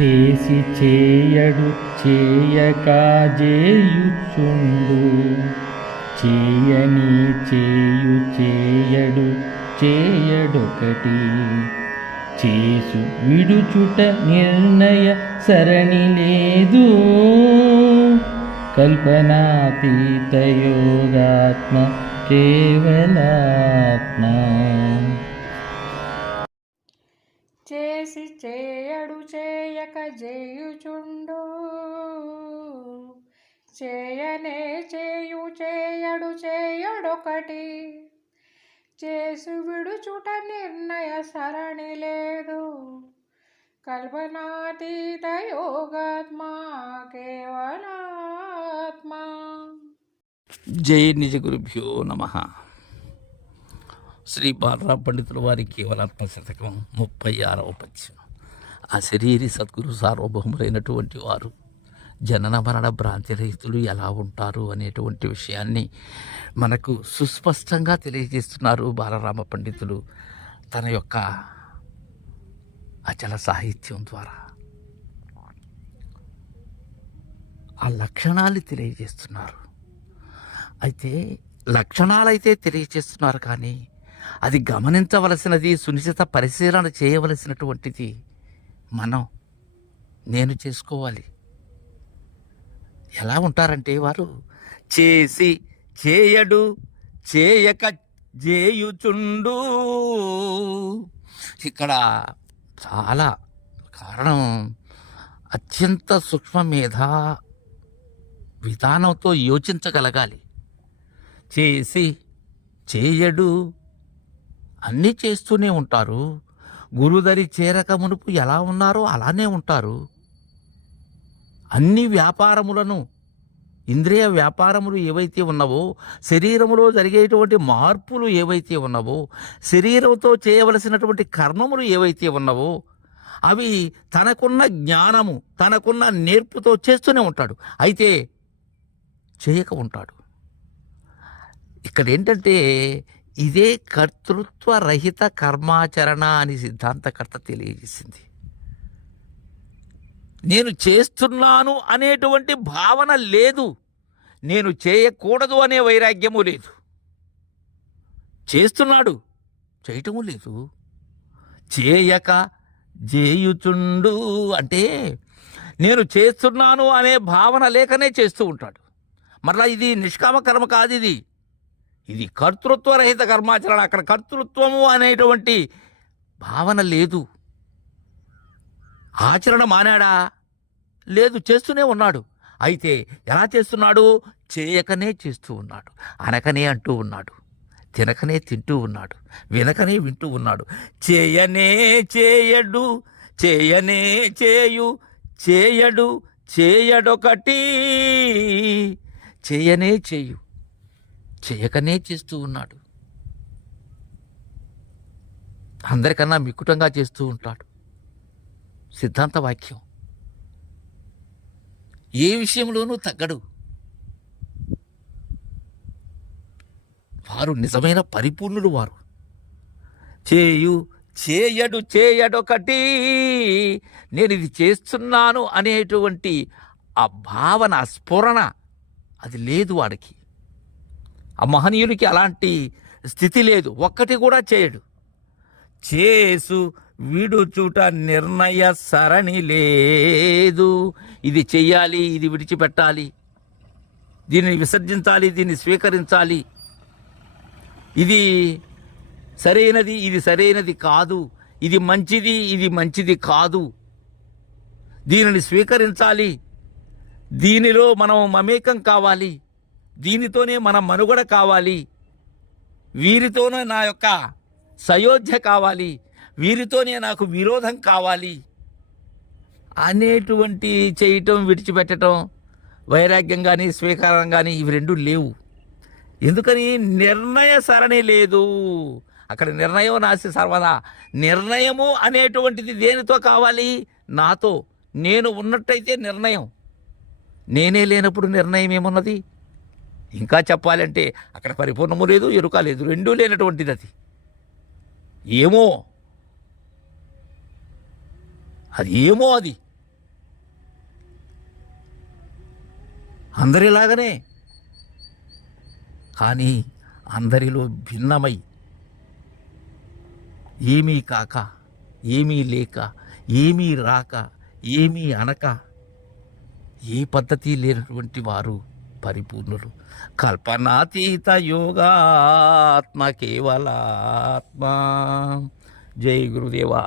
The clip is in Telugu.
చేసి చేయడు చేయక చేయుచుండు చేయని చేయు చేయడు చేయడొకటి చేసు విడుచుట నిర్ణయ సరణి లేదు కల్పనాతీత యోగాత్మ కేవలాత్మ. చేసి చేయడు చేయక చేయుచుండు చేయనే చేయు చేయడు చేయడొకటి చేసు విడుచుట నిర్ణయ సరణి లేదు కల్పనాతీత యోగాత్మ కేవలాత్మ. జై నిజ గురుభ్యో నమః. శ్రీ బాలరామ పండితుల వారి కేవలాత్మ శతకం 36వ పద్యం. ఆ శరీరి సద్గురు సార్వభౌములైనటువంటి వారు జనన మరణ భ్రాంతి రహితులు ఎలా ఉంటారు అనేటువంటి విషయాన్ని మనకు సుస్పష్టంగా తెలియజేస్తున్నారు బాలరామ పండితులు తన యొక్క అచల సాహిత్యం ద్వారా. ఆ లక్షణాలు తెలియజేస్తున్నారు. అయితే లక్షణాలైతే తెలియజేస్తున్నారు, కానీ అది గమనించవలసినది, సునిశ్చిత పరిశీలన చేయవలసినటువంటిది నేను చేసుకోవాలి. ఎలా ఉంటారంటే వారు చేసి చేయడు చేయక చేయుచుండు. ఇక్కడ చాలా కారణం అత్యంత సూక్ష్మ మేధా విధానంతో యోచించగలగాలి. చేసి చేయడు అన్నీ చేస్తూనే ఉంటారు. గురుదరి చేరక మునుపు ఎలా ఉన్నారో అలానే ఉంటారు. అన్ని వ్యాపారములను, ఇంద్రియ వ్యాపారములు ఏవైతే ఉన్నావో, శరీరములో జరిగేటువంటి మార్పులు ఏవైతే ఉన్నావో, శరీరంతో చేయవలసినటువంటి కర్మములు ఏవైతే ఉన్నావో అవి తనకున్న జ్ఞానము, తనకున్న నేర్పుతో చేస్తూనే ఉంటాడు. అయితే చేయక ఉంటాడు. ఇక్కడ ఏంటంటే ఇదే కర్తృత్వ రహిత కర్మాచరణ అని సిద్ధాంతకర్త తెలియజేసింది. నేను చేస్తున్నాను అనేటువంటి భావన లేదు, నేను చేయకూడదు అనే వైరాగ్యము లేదు. చేస్తున్నాడు, చేయటము లేదు. చేయక చేయుచుండు అంటే నేను చేస్తున్నాను అనే భావన లేకనే చేస్తూ ఉంటాడు. మరలా ఇది నిష్కామ కర్మ కాదు, ఇది కర్తృత్వరహిత కర్మాచరణ. అక్కడ కర్తృత్వము అనేటువంటి భావన లేదు. ఆచరణ మానాడా? లేదు, చేస్తూనే ఉన్నాడు. అయితే ఎలా చేస్తున్నాడు? చేయకనే చేస్తూ ఉన్నాడు, అనకనే అంటూ ఉన్నాడు, తినకనే తింటూ ఉన్నాడు, వినకనే వింటూ ఉన్నాడు. చేయనే చేయడు చేయనే చేయు చేయడు చేయడొకటి చేయనే చేయు చేయకనే చేస్తూ ఉన్నాడు. అందరికన్నా మిక్కుటంగా చేస్తూ ఉంటాడు. సిద్ధాంత వాక్యం. ఏ విషయంలోనూ తగ్గడు. వారు నిజమైన పరిపూర్ణులు. వారు చేయడు చేయడొకటి, నేను ఇది చేస్తున్నాను అనేటువంటి ఆ భావన, ఆ స్ఫురణ అది లేదు వాడికి. ఆ మహనీయునికి అలాంటి స్థితి లేదు. ఒక్కటి కూడా చేయడు. చేసు విడుచుట నిర్ణయ సరణి లేదు. ఇది చెయ్యాలి, ఇది విడిచిపెట్టాలి, దీన్ని విసర్జించాలి, దీన్ని స్వీకరించాలి, ఇది సరైనది, ఇది సరైనది కాదు, ఇది మంచిది, ఇది మంచిది కాదు, దీనిని స్వీకరించాలి, దీనిలో మనం మమేకం కావాలి, దీనితోనే మన మనుగడ కావాలి, వీరితోనే నా యొక్క సయోధ్య కావాలి, వీరితోనే నాకు విరోధం కావాలి అనేటువంటి చేయటం, విడిచిపెట్టడం, వైరాగ్యం కానీ స్వీకారం కానీ ఇవి రెండు లేవు. ఎందుకని? నిర్ణయ సరణి లేదు. అక్కడ నిర్ణయం నాసి సర్వదా. నిర్ణయము అనేటువంటిది దేనితో కావాలి? నాతో. నేను ఉన్నట్టయితే నిర్ణయం. నేనే లేనప్పుడు నిర్ణయం ఏమున్నది? ఇంకా చెప్పాలంటే అక్కడ పరిపూర్ణము లేదు, ఎరుక లేదు, రెండూ లేనటువంటిది అది. ఏమో అది అందరిలాగనే, కానీ అందరిలో భిన్నమై ఏమీ కాక, ఏమీ లేక, ఏమీ రాక, ఏమీ అనక, ఏ పద్ధతి లేనటువంటి వారు పరిపూర్ణులు. కల్పనాతీత యోగాత్మ కేవలాత్మ. జై గురుదేవా.